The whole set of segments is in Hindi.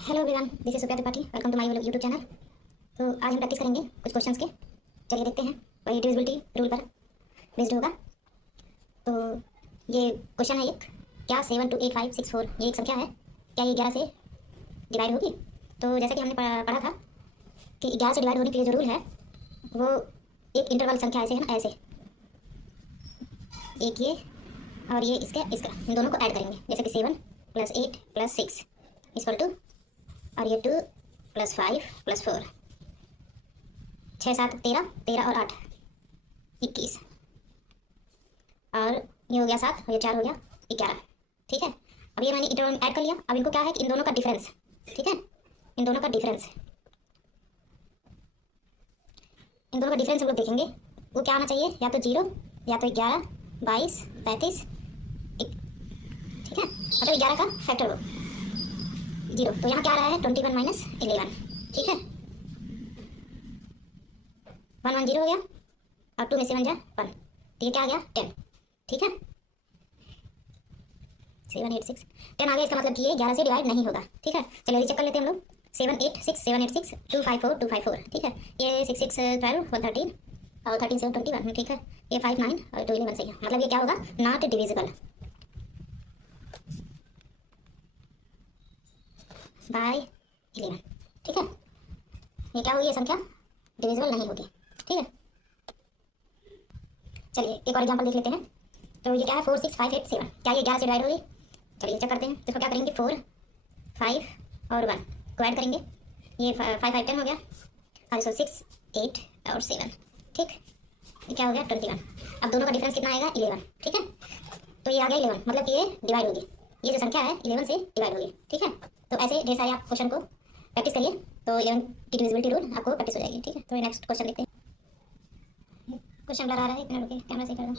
Hello everyone, this is Supriya Tripathi. Welcome to my YouTube channel. तो आज हम प्रैक्टिस करेंगे कुछ क्वेश्चंस के। चलिए देखते हैं। और ये डिविजिबिलिटी रूल पर बेस्ड होगा। तो ये क्वेश्चन है एक, क्या 72856 ये एक संख्या है, क्या ये 11 से डिवाइड होगी? तो जैसा कि हमने पढ़ा था कि 11 से डिवाइड होने के लिए जो रूल है वो एक इंटरवल संख्या ऐसे है ना, ऐसे एक ये और ये इसका इन दोनों को ऐड करेंगे। जैसे कि 7 + 8 + 6 इक्वल टू, और ये 2 + 5 + 4, 6 7 13, 13 और 8 21, और ये हो गया 7 और ये 4 हो गया 11। ठीक है, अब ये मैंने इंटरवल में ऐड कर लिया। अब इनको क्या है कि इन दोनों का डिफरेंस, ठीक है, इन दोनों का डिफरेंस हम लोग देखेंगे वो क्या आना चाहिए, या तो 0 या तो 11 22 35, ठीक है, मतलब 11 का फैक्टर हो 0। तो यहाँ क्या आ रहा है 21 - 11, ठीक है, 1 1 0 हो गया और 2 में से 1 जा 1, तो ये क्या आ गया 10, ठीक है। 7 8 6 10 आ गया, इसका मतलब कि ये 11 से डिवाइड नहीं होगा। ठीक है, चलिए चेक कर लेते हैं हम लोग। 7 8 6 7 8 6 2 5 4 2 5 4, ठीक है, ये 6 6 12 1 13 और 13 7 21, ठीक है, ये 5 9 और 2 11 सही है। मतलब ये क्या होगा, नॉट डिविजिबल बाय 11, ठीक है, ये क्या होगी, ये संख्या डिविजिबल नहीं होगी। ठीक है, चलिए एक और एग्जांपल देख लेते हैं। तो ये क्या है 4 6 5 8 7, क्या ये 11 से डिवाइड होगी? चलिए चेक करते हैं। तो इसको क्या करेंगे, 4 5 और 1 को ऐड करेंगे, ये 5 5 10 हो गया, और इसको 6 8 और 7, ठीक, ये क्या हो गया 21। अब दोनों का डिफरेंस कितना आएगा 11, ठीक है, तो ये आ गया 11, मतलब कि ये डिवाइड होगी, ये जो संख्या है 11 से डिवाइड होगी। ठीक है, तो ऐसे ढेर सारे आप क्वेश्चन को प्रैक्टिस करिए, तो 11 की डिविजिबिलिटी रूल आपको प्रैक्टिस हो जाएगी। ठीक है, तो नेक्स्ट क्वेश्चन देखते हैं। क्वेश्चन ब्लर आ रहा है, एक मिनट रुकिए, कैमरा से कर रहा हूँ।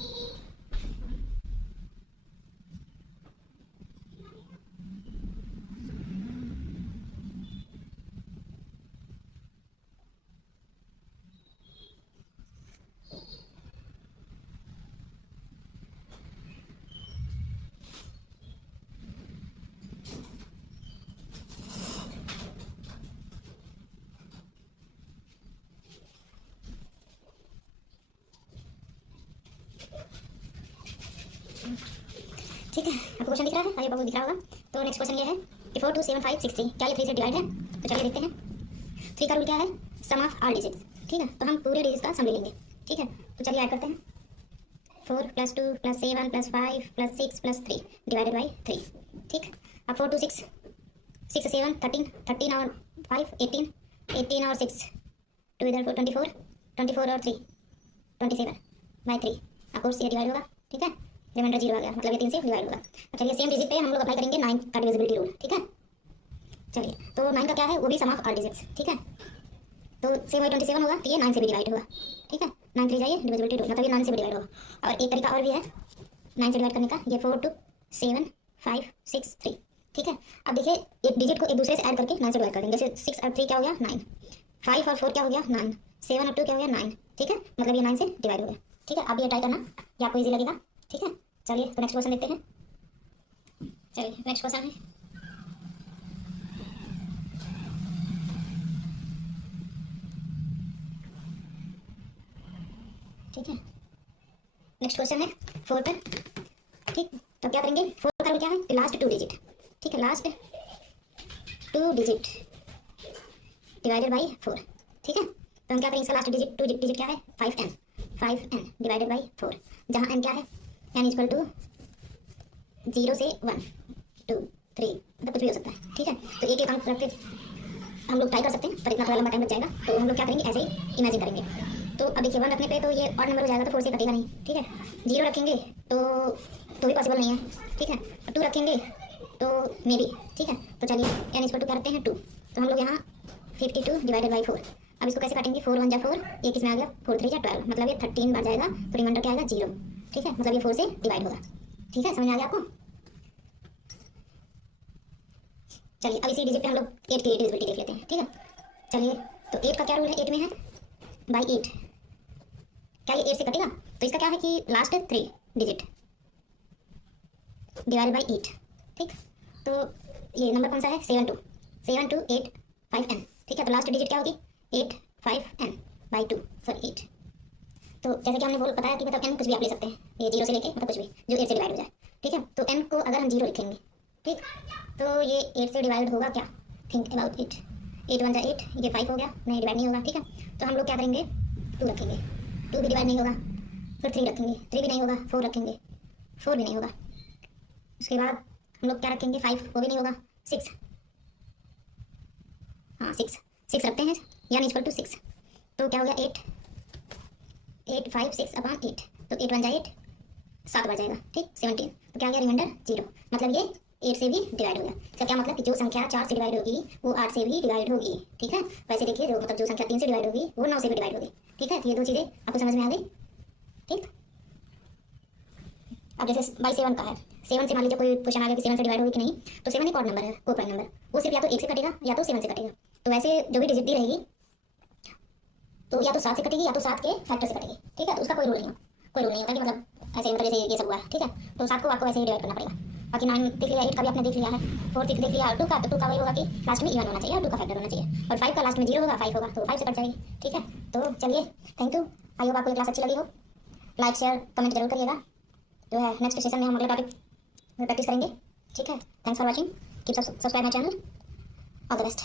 ठीक है, आपको क्वेश्चन दिख रहा है, आइए आपको दिख रहा होगा। तो नेक्स्ट क्वेश्चन ये है कि 4 2 7 5 6 3, क्या ये 3 से डिवाइड है? तो चलिए देखते हैं। 3 का रूल क्या है, सम ऑफ ऑल डिजिट्स, ठीक है, तो हम पूरे डिजिट्स का सम ले लेंगे। ठीक है, तो चलिए ऐड करते हैं। 4 + 2 + 7 + 5 + 6 + 3 डिवाइडेड बाई 3, ठीक। अब 4 2 6 6 7 13 13 और 5 18 18 और 6 2 इधर 24 24 और 3 27 बाई 3, ऑफकोर्स ये डिवाइड होगा। ठीक है, रिमाइंडर 0 आ गया, मतलब ये 3 से डिवाइड होगा। अब चलिए सेम डिजिट पे हम लोग अप्लाई करेंगे 9 का डिविजिबिलिटी रूल। ठीक है, चलिए तो 9 का क्या है, वो भी सम ऑफ ऑल डिजिट्स। ठीक है, तो 7 27 होगा, तो ये 9 से भी डिवाइड होगा। ठीक है, 9 3 जाइए डिविजिबिलिटी रूल, मतलब ये 9 से भी डिवाइड होगा। और एक तरीका और भी है 9 से डिवाइड करने का, ये 4 2 7 5 6 3। ठीक है, अब देखिए एक डिजिट को एक दूसरे से ऐड करके 9 से डिवाइड कर देंगे। जैसे 6 और 3 क्या हो गया 9, 5 और 4 क्या हो गया 9, 7 और 2 क्या हो गया 9। ठीक है, मतलब ये 9 से डिवाइड हो गया। ठीक है, अब ये ट्राई करना, ये आपको ईजी लगेगा। ठीक है, चलिए तो नेक्स्ट क्वेश्चन देखते हैं। चलिए नेक्स्ट क्वेश्चन है, ठीक है, नेक्स्ट क्वेश्चन है 4 पर। ठीक, तो क्या करेंगे, 4 का रूल क्या है, लास्ट 2 डिजिट। ठीक है, लास्ट 2 डिजिट डिवाइडेड बाई 4। ठीक है, तो हम क्या करेंगे, इसका लास्ट डिजिट 2 डिजिट क्या है 5n डिवाइडेड बाई 4, जहाँ n क्या है, n इक्वल टू 0 से 1 2 3, मतलब कुछ भी हो सकता है। ठीक है, तो एक अंक रख के हम लोग ट्राई कर सकते हैं, पर इतना थोड़ा लंबा टाइम लग जाएगा, तो हम लोग क्या करेंगे, ऐसे ही इमेजिन करेंगे। तो अब देखिए 1 रखने पे तो ये ऑड नंबर हो जाएगा, तो 4 से कटेगा नहीं। ठीक है, 0 रखेंगे तो भी पॉसिबल नहीं है। ठीक है, 2 रखेंगे तो मे बी। ठीक है, तो चलिए n इक्वल टू क्या रखते हैं 2, तो हम लोग यहाँ 52 डिवाइडेड बाई 4। अब इसको कैसे काटेंगे, 4 1 जा 4, ये किस में आ गया 4 3 जा 12, मतलब ये 13 बार जाएगा, तो रिमाइंडर क्या आएगा 0। ठीक है, मतलब ये 4 से डिवाइड होगा। ठीक है, समझ में आ गया आपको? चलिए अब इसी डिजिट पे हम लोग 8 की डिविजिबिलिटी देख लेते हैं। ठीक है, चलिए तो 8 का क्या रूल है, 8 में है बाई 8, क्या ये 8 से कटेगा? तो इसका क्या है कि लास्ट 3 डिजिट डिवाइडेड बाई 8। ठीक, तो ये नंबर कौन सा है 7 2, 7285n, ठीक है। तो लास्ट डिजिट क्या होगी 85n बाई 2, सॉरी 8। तो जैसे कि हमने बताया कि मतलब n कुछ भी आप ले सकते हैं, ये 0 से लेके मतलब कुछ भी जो 8 से डिवाइड हो जाए, ठीक है। तो n को अगर हम 0 लिखेंगे, ठीक, तो ये 8 से डिवाइड होगा क्या, थिंक अबाउट इट। 8 1 जा 8, ये 5 हो गया, नहीं डिवाइड नहीं होगा, ठीक है। तो हम लोग क्या करेंगे 2 रखेंगे, 2 भी डिवाइड नहीं होगा, फिर 3 रखेंगे, 3 भी नहीं होगा, 4 रखेंगे, 4 भी नहीं होगा। उसके बाद हम लोग क्या रखेंगे 5, वो भी नहीं होगा, 6, हाँ 6 रखते हैं यानी इक्वल टू 6। तो क्या हो गया 8 5 6 अपॉन 8, तो 8 1 जा 8, 7 बच जाएगा, ठीक 17। तो क्या आ गया रिमाइंडर 0, मतलब ये 8 से भी डिवाइड हो गया। इसका क्या मतलब कि जो संख्या 4 से डिवाइड होगी वो 8 से भी डिवाइड होगी, ठीक है। वैसे देखिए जो मतलब जो संख्या 3 से डिवाइड होगी वो 9 से भी डिवाइड होगी, ठीक है। तो ये दो चीज़ें आपको समझ में आ गई, ठीक। अब जैसे बाई 7 का है, 7 से मान लीजिए कोई क्वेश्चन आ गया कि 7 से डिवाइड होगी कि नहीं, तो 7 एक और नंबर है, को प्राइम नंबर, वो सिर्फ या तो 1 से कटेगा या तो 7 से कटेगा। तो वैसे जो भी डिजिट दी रहेगी तो या तो 7 से कटेगी या तो 7 के फैक्टर से कटेगी, ठीक है। तो उसका कोई रूल नहीं होता कि मतलब ऐसे मतलब जैसे ये सब हुआ है, ठीक है। तो 7 को आपको ऐसे ही डिवाइड करना पड़ेगा। बाकी 9 देख लिया, 8 का भी आपने देख लिया है, 4 देख लिया, 2 का, तो 2 का वही होगा कि लास्ट में इवन होना चाहिए और 2 का फैक्टर होना चाहिए, और 5 का लास्ट में 0 होगा, 5 होगा तो 5 से कट जाएगी, ठीक है। तो चलिए थैंक यू, आई होप आपको ये क्लास अच्छी लगी हो। लाइक शेयर कमेंट जरूर करिएगा। जो है नेक्स्ट सेशन में हम अगले टॉपिक प्रैक्टिस करेंगे, ठीक है। Thanks for watching, keep subscribe my channel, all the best.